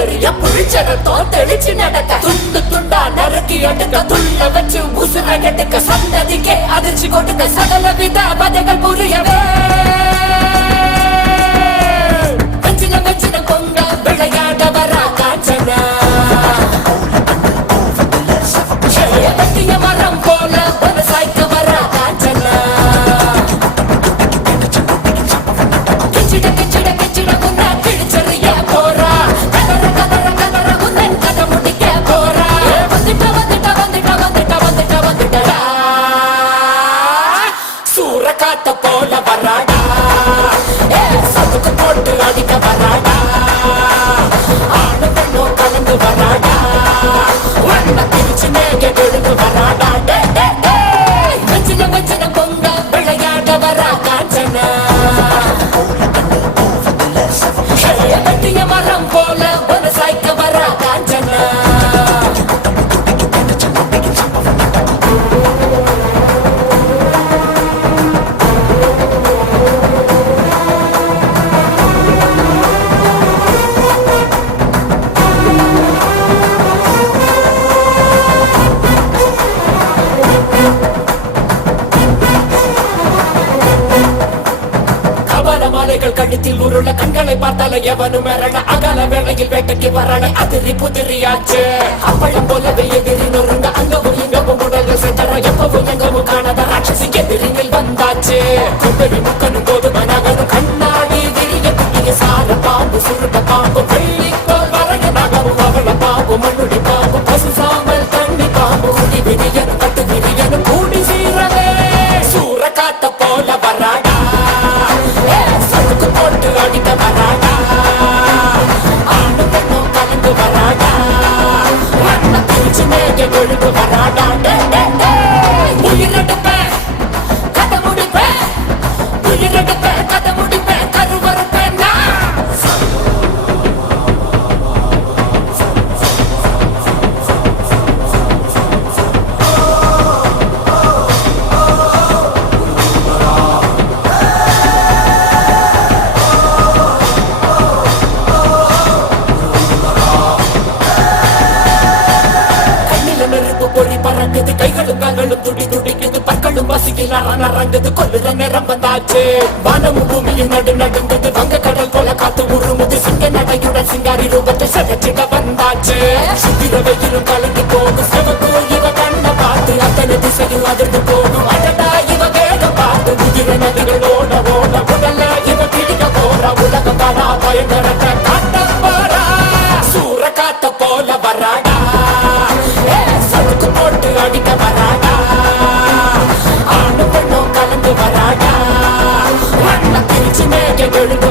எறிய புளிச்சரத்தோ தெளிச்சு நடக்க துண்டு துண்டா நறுக்கி எடுக்க துள்ள வச்சு உசுர எடுக்க சந்ததிக்கே அதிர்ச்சி கொடுக்க சகல வித பதைகள் புரியவே வெஞ்சின வெஞ்சின பொங்க விளையாட வரா காஞ்சனா வெட்டிய மரம் போல விவசாய்க்க வரா காஞ்சனா கிச்சிட கிச்சிட கிச்சிட முன்னா கிழிச்சறிய போறா கதற கதற கதற முன்னன் கதை முடிக்க போறா வந்துட்ட வந்துட்ட வந்துட்ட வந்துட்ட வந்துட்ட வந்துட்டடா சூற காத்த போல வராடா சதுக்கு போட்டு அடிக்க வராடா ஆணு பெண்ணோ கலந்து வராடா வண்ண பிரிச்சு மேக விழுந்து வராடா வச்சின வச்சின பொங்க விளையாட வரா காஞ்சனா வெட்டிய மரம் போல விவசாய்க்க வரா காஞ்சனா மாலைகள் கழுத்தில் உருள கண்களை பார்த்தால எவனும் மிரள அகல வேளையில் வேட்டைக்கு வரல அதிரி புதிரியாச்சு அப்பளம் போலவே எதிரி நொறுங்க அங்கவும் இங்கவும் உடல் செத்தர எப்பவும் எங்கவும் காணாத ராட்சசி எதிரிகள் வந்தாச்சு கும்பரி முக்கனும் கோதுமை நகரும் கண்ணாடி விரிய குட்டிய சார பாம்பு சுருட்ட பாம்பு வெள்ளிக்கோள் வரைய நகரும் அவள பாம்பு மண்ணுடி பாம்பு பசு சாம்பல் தண்ணி பாம்பு குடி விரியனும் கட்டு விரியனும் கூடி சீரவே சூற காத்த போல வராடா சதுக்கு போட்டு அடிக்க வராடா ஆணு பெண்ணோ கலந்து வராடா வண்ண பிரிச்சு மேக விழுந்து வராடா உயிரெடுப்பேன் கதை முடிப்பேன் உயிரெடுப்பேன் கதை முடிப்பேன் கருவறுப்பேன் பொறி பறக்குது கைகளும் கால்களும் துடி துடிக்குது பற்களும் வாசிக்கிற நரங்குது கொல்லுற நேரம் வந்தாச்சு வானமும் பூமியும் நடு நடுங்குது வங்க கடல் போல காத்து உருமுது சிங்க நடையுடன் சிங்காரி ரூபத்தை செவச்சிட வந்தாச்சு சுத்திர வெயிலும் கலந்து போகும் சிவப்பு இவ கண்ணை பார்த்து அத்தனை திசையும் அதிர்ந்து போகும் அடடா இவ வேகம் பார்த்து உயிர நதிகள் ஓட ஓட உடல இவ பிடிக்க போற உலகம் காணா பயங்கரத்தை காட்ட போறா சூற காத்த போல வராடா சதுக்கு போட்டு அடிக்க வராடா ஆணு பெண்ணோ கலந்து வராடா வண்ண பிரிச்சு மேக விழுந்து